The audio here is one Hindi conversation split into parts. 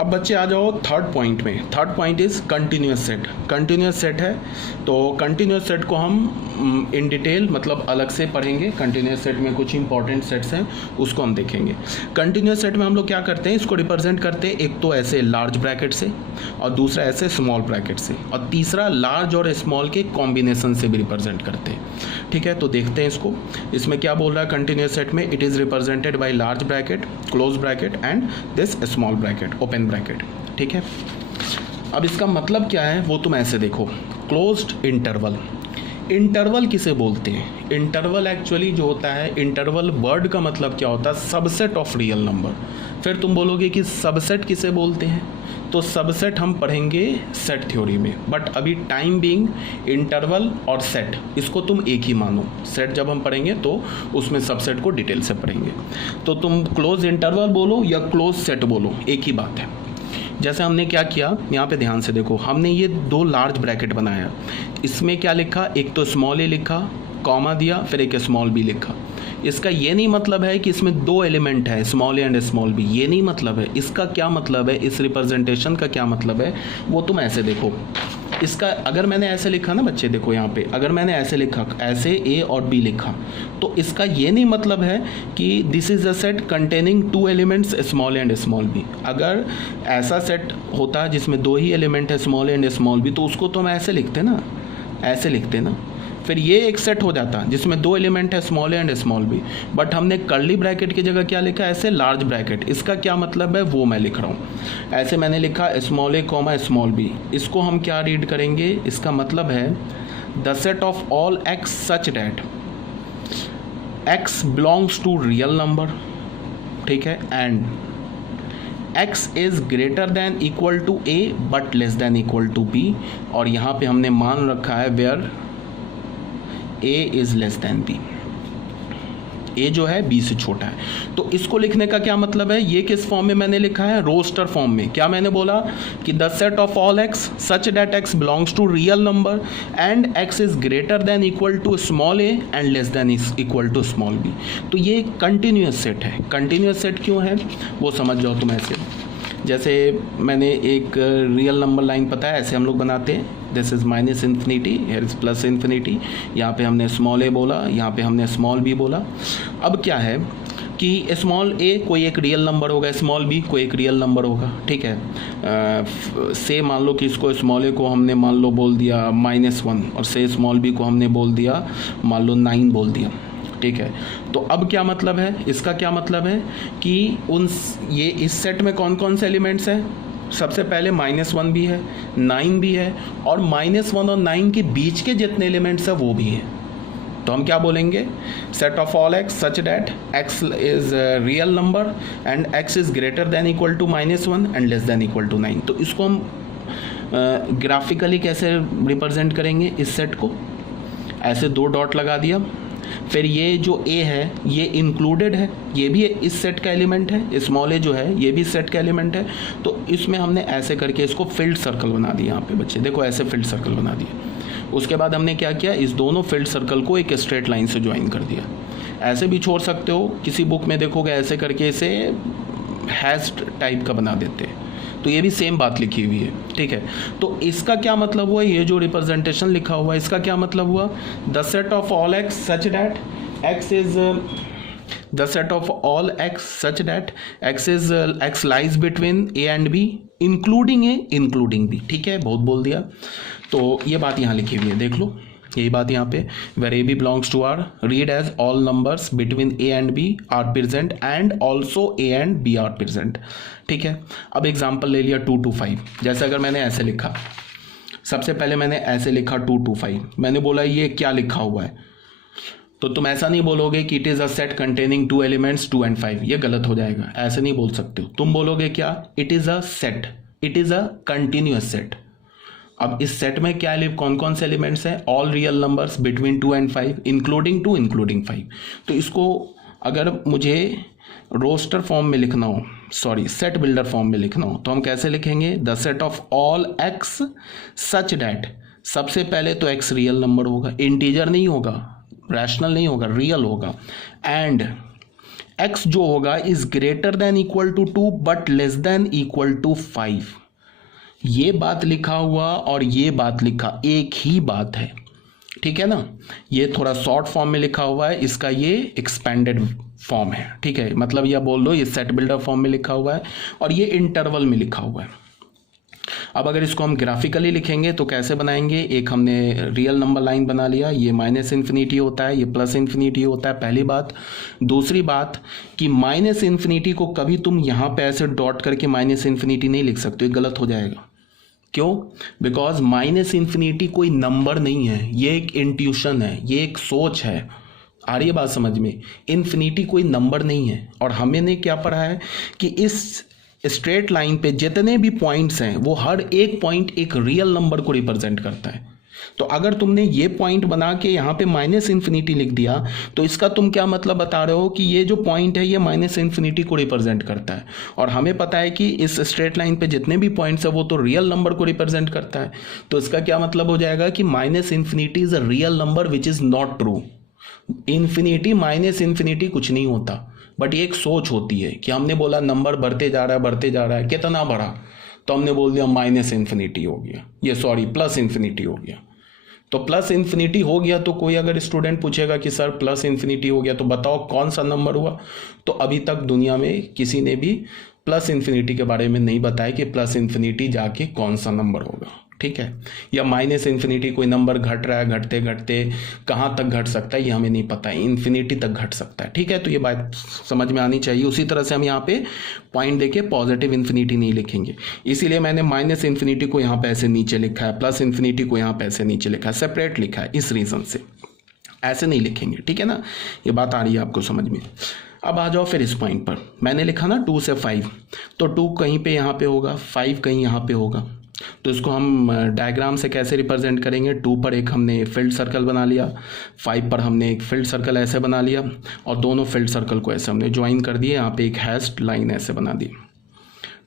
अब बच्चे आ जाओ थर्ड पॉइंट में। Third point is continuous set. Continuous set है तो कंटिन्यूस सेट को हम इन डिटेल मतलब अलग से पढ़ेंगे। कंटिन्यूस सेट में कुछ इंपॉर्टेंट सेट्स हैं उसको हम देखेंगे। कंटिन्यूस सेट में हम लोग क्या करते हैं, इसको रिप्रेजेंट करते हैं एक तो ऐसे लार्ज ब्रैकेट से और दूसरा ऐसे स्मॉल ब्रैकेट से और तीसरा लार्ज और स्मॉल के कॉम्बिनेशन से भी रिप्रेजेंट करते हैं। ठीक है, तो देखते हैं इसको। इसमें क्या बोल रहा है कंटिन्यूस सेट में, it is represented by large bracket, close bracket and this small bracket, open bracket. ठीक है, अब इसका मतलब क्या है वो तुम ऐसे देखो, क्लोज्ड इंटरवल। इंटरवल किसे बोलते हैं? इंटरवल एक्चुअली जो होता है, इंटरवल वर्ड का मतलब क्या होता है, सबसेट ऑफ रियल नंबर। फिर तुम बोलोगे कि सबसेट किसे बोलते हैं, तो सबसेट हम पढ़ेंगे सेट थ्योरी में, बट अभी टाइम बीइंग इंटरवल और सेट इसको तुम एक ही मानो। सेट जब हम पढ़ेंगे तो उसमें सबसेट को डिटेल से पढ़ेंगे। तो तुम क्लोज इंटरवल बोलो या क्लोज सेट बोलो, एक ही बात है। जैसे हमने क्या किया, यहाँ पे ध्यान से देखो, हमने ये दो लार्ज ब्रैकेट बनाया। इसमें क्या लिखा, एक तो स्मॉल ए लिखा, कॉमा दिया, फिर एक स्मॉल बी लिखा। इसका ये नहीं मतलब है कि इसमें दो एलिमेंट है, small a and small b, ये नहीं मतलब है। इसका क्या मतलब है, इस रिप्रेजेंटेशन का क्या मतलब है, वो तुम ऐसे देखो। इसका अगर मैंने ऐसे लिखा ना बच्चे, देखो यहाँ पे अगर मैंने ऐसे लिखा, ऐसे ए और बी लिखा, तो इसका ये नहीं मतलब है कि this is a set containing two elements small and small b. अगर ऐसा सेट होता है जिसमें दो ही एलिमेंट है, स्मॉल एंड स्मॉल बी, तो उसको तो हम ऐसे लिखते ना, ऐसे लिखते ना। फिर ये एक सेट हो जाता जिसमें दो एलिमेंट है, small a and small b, but हमने कर्ली ब्रैकेट की जगह क्या लिखा, ऐसे लार्ज ब्रैकेट। इसका क्या मतलब है वो मैं लिख रहा हूँ। ऐसे मैंने लिखा small a comma small b, इसको हम क्या रीड करेंगे, इसका मतलब है the set of all x such that x belongs to real number, ठीक है, and x is greater than equal to a but less than equal to b, और यहाँ पे हमने मान रखा है where a is less than b, a जो है b से छोटा है। तो इसको लिखने का क्या मतलब है, ये किस फॉर्म में मैंने लिखा है, रोस्टर फॉर्म में। क्या मैंने बोला कि the set of all x such that x belongs to real number and x is greater than equal to small a and less than equal to small b। तो ये कंटिन्यूस सेट है। कंटिन्यूस सेट क्यों है वो समझ जाओ तुम ऐसे। जैसे मैंने एक रियल नंबर लाइन पता है, ऐसे हम लोग बनाते हैं, this is minus infinity, here is plus infinity. यहाँ पे हमने स्मॉल ए बोला, यहाँ पे हमने स्मॉल बी बोला। अब क्या है कि स्मॉल ए कोई एक रियल नंबर होगा, स्मॉल बी कोई एक रियल नंबर होगा, ठीक है। से मान लो कि इसको स्मॉल ए को हमने मान लो बोल दिया -1 और से स्मॉल बी को हमने बोल दिया मान लो 9 बोल दिया, ठीक है। तो अब क्या मतलब है, इसका क्या मतलब है कि ये इस सेट में कौन कौन से एलिमेंट्स हैं, सबसे पहले -1 भी है, 9 भी है, और -1 और 9 के बीच के जितने एलिमेंट्स हैं वो भी हैं। तो हम क्या बोलेंगे, set of all x such that x is real number and x is greater than equal to -1 and less than equal to 9। तो इसको हम ग्राफिकली कैसे रिप्रेजेंट करेंगे, इस सेट को ऐसे दो डॉट लगा दिया। फिर ये जो a है ये इंक्लूडेड है, ये भी इस सेट का एलिमेंट है, स्मॉल a जो है ये भी सेट का एलिमेंट है। तो इसमें हमने ऐसे करके इसको फिल्ड सर्कल बना दिया। यहाँ पे बच्चे देखो ऐसे फिल्ड सर्कल बना दिया। उसके बाद हमने क्या किया, इस दोनों फिल्ड सर्कल को एक स्ट्रेट लाइन से ज्वाइन कर दिया। ऐसे भी छोड़ सकते हो, किसी बुक में देखोगे ऐसे करके इसे हैश टाइप का बना देते हैं, तो ये भी सेम बात लिखी हुई है, ठीक है। तो इसका क्या मतलब हुआ, ये जो रिप्रेजेंटेशन लिखा हुआ है इसका क्या मतलब हुआ, the set of all x such that x is the set of all x such that x lies between a and b including a including b, ठीक है, बहुत बोल दिया। तो ये बात यहाँ लिखी हुई है, देख लो यही बात यहाँ पे, where a b belongs to R read as all numbers between a and b are present and also a and b are present, ठीक है। अब एग्जाम्पल ले लिया 2 to 5। जैसे अगर मैंने ऐसे लिखा, सबसे पहले मैंने ऐसे लिखा 2 to 5, मैंने बोला ये क्या लिखा हुआ है, तो तुम ऐसा नहीं बोलोगे कि it is a set containing 2 elements 2 and 5, ये गलत हो जाएगा, ऐसे नहीं बोल सकते हो। तुम बोलोगे क्या, it is a set, it is a continuous set. अब इस सेट में क्या कौन कौन से एलिमेंट्स हैं, all real numbers between 2 and 5 including 2 including 5। तो इसको अगर मुझे रोस्टर फॉर्म में लिखना हो, सॉरी सेट बिल्डर फॉर्म में लिखना हो, तो हम कैसे लिखेंगे, the set of all x such that, सबसे पहले तो एक्स रियल नंबर होगा, इंटीजर नहीं होगा, रैशनल नहीं होगा, रियल होगा, एंड x जो होगा is greater than equal to 2 but less than equal to 5। ये बात लिखा हुआ और ये बात लिखा एक ही बात है, ठीक है ना। ये थोड़ा शॉर्ट फॉर्म में लिखा हुआ है, इसका ये एक्सपेंडेड फॉर्म है, ठीक है। मतलब यह बोल दो ये सेट बिल्डर फॉर्म में लिखा हुआ है और ये इंटरवल में लिखा हुआ है। अब अगर इसको हम ग्राफिकली लिखेंगे तो कैसे बनाएंगे, एक हमने रियल नंबर लाइन बना लिया, ये माइनस इन्फिनिटी होता है, ये प्लस इन्फिनिटी होता है, पहली बात। दूसरी बात कि माइनस इन्फिनिटी को कभी तुम यहाँ पे ऐसे डॉट करके माइनस इन्फिनिटी नहीं लिख सकते, गलत हो जाएगा। क्यों? बिकॉज माइनस इन्फिनिटी कोई नंबर नहीं है, ये एक इंट्यूशन है, ये एक सोच है। आ रही है बात समझ में? इन्फिनिटी कोई नंबर नहीं है। और हमने क्या पढ़ा है कि इस स्ट्रेट लाइन पे जितने भी पॉइंट्स हैं वो हर एक पॉइंट एक रियल नंबर को रिप्रेजेंट करता है। तो अगर तुमने ये पॉइंट बना के यहाँ पे माइनस इन्फिनिटी लिख दिया तो इसका तुम क्या मतलब बता रहे हो कि ये जो पॉइंट है ये माइनस इन्फिनिटी को रिप्रेजेंट करता है। और हमें पता है कि इस स्ट्रेट लाइन पे जितने भी पॉइंट्स है वो तो रियल नंबर को रिप्रेजेंट करता है। तो इसका क्या मतलब हो जाएगा कि minus infinity is a real number which is not true. Infinity minus infinity कुछ नहीं होता, बट ये एक सोच होती है कि हमने बोला नंबर बढ़ते जा रहा है, बढ़ते जा रहा है, कितना बढ़ा, तो हमने बोल दिया माइनस इन्फिनिटी हो गया, ये सॉरी प्लस इन्फिनिटी हो गया। तो प्लस इन्फिनिटी हो गया तो कोई अगर स्टूडेंट पूछेगा कि सर प्लस इन्फिनिटी हो गया तो बताओ कौन सा नंबर हुआ, तो अभी तक दुनिया में किसी ने भी प्लस इन्फिनिटी के बारे में नहीं बताया कि प्लस इन्फिनिटी जाके कौन सा नंबर होगा, ठीक है। या माइनस इन्फिनिटी कोई नंबर घट रहा है, घटते घटते कहाँ तक घट सकता है ये हमें नहीं पता है, इन्फिनिटी तक घट सकता है, ठीक है। तो ये बात समझ में आनी चाहिए। उसी तरह से हम यहाँ पे पॉइंट देके पॉजिटिव इन्फिनिटी नहीं लिखेंगे, इसीलिए मैंने माइनस इन्फिनिटी को यहाँ पे ऐसे नीचे लिखा है, प्लस इन्फिनिटी को यहाँ पे ऐसे नीचे लिखा है, सेपरेट लिखा है, इस रीजन से ऐसे नहीं लिखेंगे, ठीक है ना। ये बात आ रही है आपको समझ में। अब आ जाओ फिर इस पॉइंट पर, मैंने लिखा ना 2 से 5, तो 2 कहीं पे यहाँ पे होगा, 5 कहीं यहाँ पे होगा। तो इसको हम डायग्राम से कैसे रिप्रेजेंट करेंगे, 2 पर एक हमने फील्ड सर्कल बना लिया, 5 पर हमने एक फील्ड सर्कल ऐसे बना लिया और दोनों फील्ड सर्कल को ऐसे हमने ज्वाइन कर दिए, यहाँ पे एक हैश्ड लाइन ऐसे बना दी,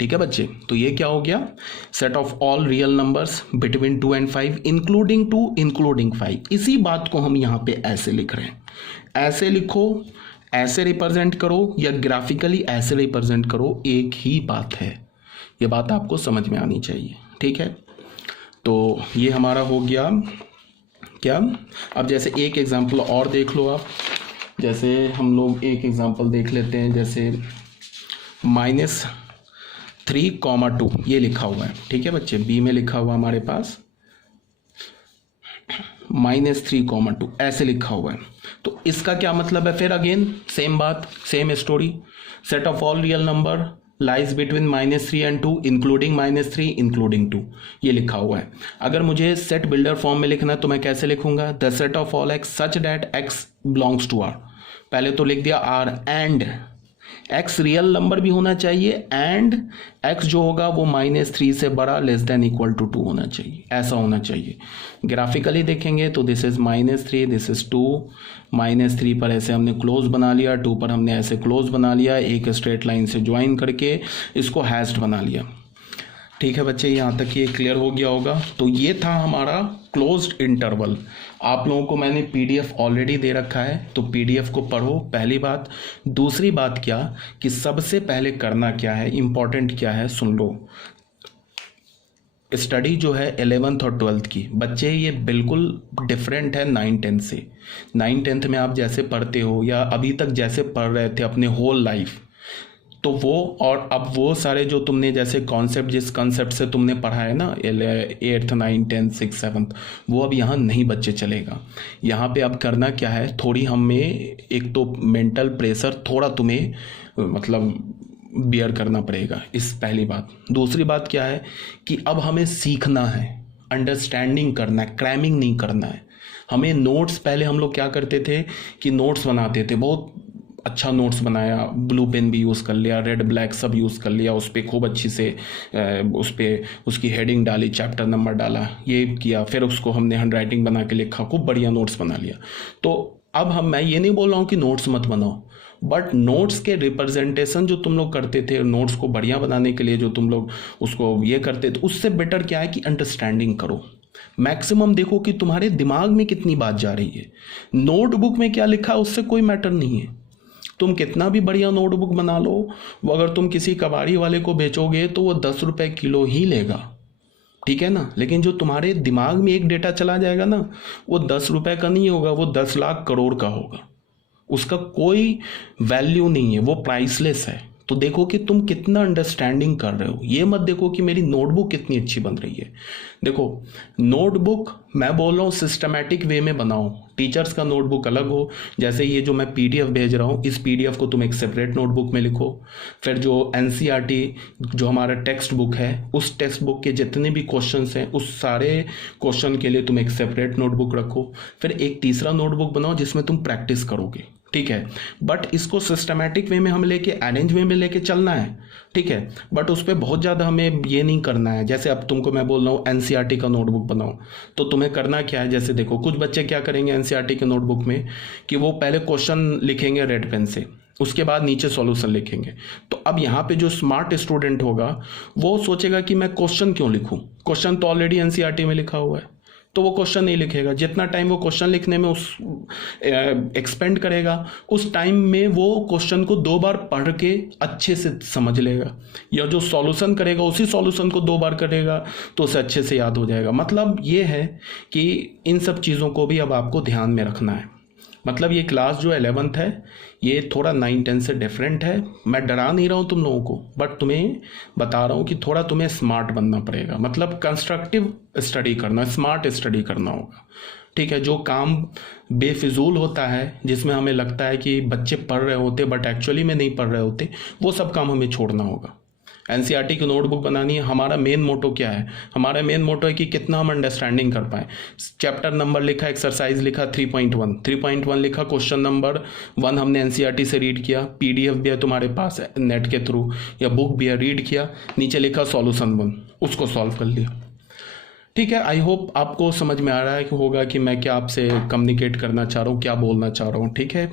ठीक है बच्चे। तो ये क्या हो गया, set of all real numbers between 2 and 5 including 2 including 5। इसी बात को हम यहाँ पे ऐसे लिख रहे हैं, ऐसे लिखो, ऐसे रिप्रेजेंट करो या ग्राफिकली ऐसे रिप्रेजेंट करो, एक ही बात है। ये बात आपको समझ में आनी चाहिए, ठीक है। तो ये हमारा हो गया क्या। अब जैसे एक एग्जांपल और देख लो आप, जैसे हम लोग एक एग्जांपल देख लेते हैं, जैसे -3, 2 ये लिखा हुआ है, ठीक है बच्चे, बी में लिखा हुआ हमारे पास -3, 2 ऐसे लिखा हुआ है। तो इसका क्या मतलब है, फिर अगेन सेम बात, same story, set of all real number lies between -3 and 2 including -3 including 2 ये लिखा हुआ है। अगर मुझे सेट बिल्डर फॉर्म में लिखना है तो मैं कैसे लिखूंगा, the set of all x such that x belongs to R. पहले तो लिख दिया R and x real number भी होना चाहिए एंड एक्स जो होगा वो -3 से बड़ा लेस देन इक्वल टू 2 होना चाहिए, ऐसा होना चाहिए। ग्राफिकली देखेंगे तो दिस इज -3, दिस इज 2, -3 पर ऐसे हमने क्लोज बना लिया, 2 पर हमने ऐसे क्लोज बना लिया, एक स्ट्रेट लाइन से ज्वाइन करके इसको हैश्ड बना लिया, ठीक है बच्चे। यहाँ तक ये क्लियर हो गया होगा। तो ये था हमारा क्लोज्ड इंटरवल। आप लोगों को मैंने पीडीएफ ऑलरेडी दे रखा है, तो पीडीएफ को पढ़ो, पहली बात। दूसरी बात क्या कि सबसे पहले करना क्या है, इंपॉर्टेंट क्या है, सुन लो। स्टडी जो है 11th और 12th की बच्चे, ये बिल्कुल डिफरेंट है 9-10 से। 9-10 में आप जैसे पढ़ते हो या अभी तक जैसे पढ़ रहे थे अपने होल लाइफ, तो वो और अब वो सारे जो तुमने जैसे कॉन्सेप्ट, जिस कॉन्सेप्ट से तुमने पढ़ा है ना 8th 9th 10th 6th 7th, वो अब यहाँ नहीं बच्चे चलेगा। यहाँ पे अब करना क्या है, थोड़ी हमें एक तो मेंटल प्रेशर थोड़ा तुम्हें मतलब बियर करना पड़ेगा, इस पहली बात। दूसरी बात क्या है कि अब हमें सीखना है, अंडरस्टैंडिंग करना है, क्रैमिंग नहीं करना है हमें। नोट्स पहले हम लोग क्या करते थे कि नोट्स बनाते थे, बहुत अच्छा नोट्स बनाया, ब्लू पेन भी यूज़ कर लिया, रेड ब्लैक सब यूज़ कर लिया, उस पर खूब अच्छी से उस पर उसकी हेडिंग डाली, चैप्टर नंबर डाला, ये किया, फिर उसको हमने हैंड राइटिंग बना के लिखा, खूब बढ़िया नोट्स बना लिया। तो अब मैं ये नहीं बोल रहा हूँ कि नोट्स मत बनाओ, बट नोट्स के रिप्रेजेंटेशन जो तुम लोग करते थे, नोट्स को बढ़िया बनाने के लिए जो तुम लोग उसको ये करते थे, उससे बेटर क्या है कि अंडरस्टैंडिंग करो। मैक्सिमम देखो कि तुम्हारे दिमाग में कितनी बात जा रही है, नोटबुक में क्या लिखा है उससे कोई मैटर नहीं है। तुम कितना भी बढ़िया नोटबुक बना लो, वो अगर तुम किसी कबाड़ी वाले को बेचोगे तो वो 10 रुपये किलो ही लेगा, ठीक है ना। लेकिन जो तुम्हारे दिमाग में एक डेटा चला जाएगा ना, वो 10 रुपये का नहीं होगा, वो 10 लाख करोड़ का होगा। उसका कोई वैल्यू नहीं है, वो प्राइसलेस है। तो देखो कि तुम कितना अंडरस्टैंडिंग कर रहे हो, ये मत देखो कि मेरी नोटबुक कितनी अच्छी बन रही है। देखो नोटबुक मैं बोल रहा हूँ सिस्टमैटिक वे में बनाओ। टीचर्स का नोटबुक अलग हो, जैसे ये जो मैं पीडीएफ भेज रहा हूँ, इस पीडीएफ को तुम एक सेपरेट नोटबुक में लिखो। फिर जो एनसीईआरटी जो हमारा टेक्स्ट बुक है, उस टेक्स्ट बुक के जितने भी क्वेश्चंस हैं उस सारे क्वेश्चन के लिए तुम एक सेपरेट नोटबुक रखो। फिर एक तीसरा नोटबुक बनाओ जिसमें तुम प्रैक्टिस करोगे, ठीक है। बट इसको सिस्टमैटिक वे में हम लेके अरेंज वे में लेके चलना है, ठीक है। बट उस पर बहुत ज़्यादा हमें ये नहीं करना है। जैसे अब तुमको मैं बोल रहा हूँ एनसीईआरटी का नोटबुक बनाओ, तो तुम्हें करना क्या है, जैसे देखो कुछ बच्चे क्या करेंगे एनसीईआरटी के नोटबुक में कि वो पहले क्वेश्चन लिखेंगे रेड पेन से, उसके बाद नीचे सॉल्यूशन लिखेंगे। तो अब यहाँ पे जो स्मार्ट स्टूडेंट होगा वो सोचेगा कि मैं क्वेश्चन क्यों लिखूँ, क्वेश्चन तो ऑलरेडी एनसीईआरटी में लिखा हुआ है, तो वो क्वेश्चन नहीं लिखेगा। जितना टाइम वो क्वेश्चन लिखने में उस एक्सपेंड करेगा, उस टाइम में वो क्वेश्चन को 2 बार पढ़ के अच्छे से समझ लेगा, या जो सॉल्यूशन करेगा उसी सॉल्यूशन को 2 बार करेगा तो उसे अच्छे से याद हो जाएगा। मतलब ये है कि इन सब चीज़ों को भी अब आपको ध्यान में रखना है। मतलब ये क्लास जो 11th है ये थोड़ा 9-10 से डिफरेंट है। मैं डरा नहीं रहा हूँ तुम लोगों को, बट तुम्हें बता रहा हूँ कि थोड़ा तुम्हें स्मार्ट बनना पड़ेगा। मतलब कंस्ट्रक्टिव स्टडी करना, स्मार्ट स्टडी करना होगा, ठीक है। जो काम बेफिजूल होता है, जिसमें हमें लगता है कि बच्चे पढ़ रहे होते बट एक्चुअली में नहीं पढ़ रहे होते, वो सब काम हमें छोड़ना होगा। एनसीईआरटी की नोटबुक बनानी है। हमारा मेन मोटो क्या है, हमारा मेन मोटो है कि कितना हम अंडरस्टैंडिंग कर पाए। चैप्टर नंबर लिखा, एक्सरसाइज लिखा 3.1 लिखा, क्वेश्चन नंबर 1 हमने एनसीईआरटी से रीड किया, पीडीएफ भी है तुम्हारे पास है नेट के थ्रू, या बुक भी है, रीड किया, नीचे लिखा सॉल्यूशन 1, उसको सॉल्व कर लिया, ठीक है। आई होप आपको समझ में आ रहा है कि होगा कि मैं क्या आपसे कम्युनिकेट करना चाह रहा हूँ, क्या बोलना चाह रहा हूँ, ठीक है।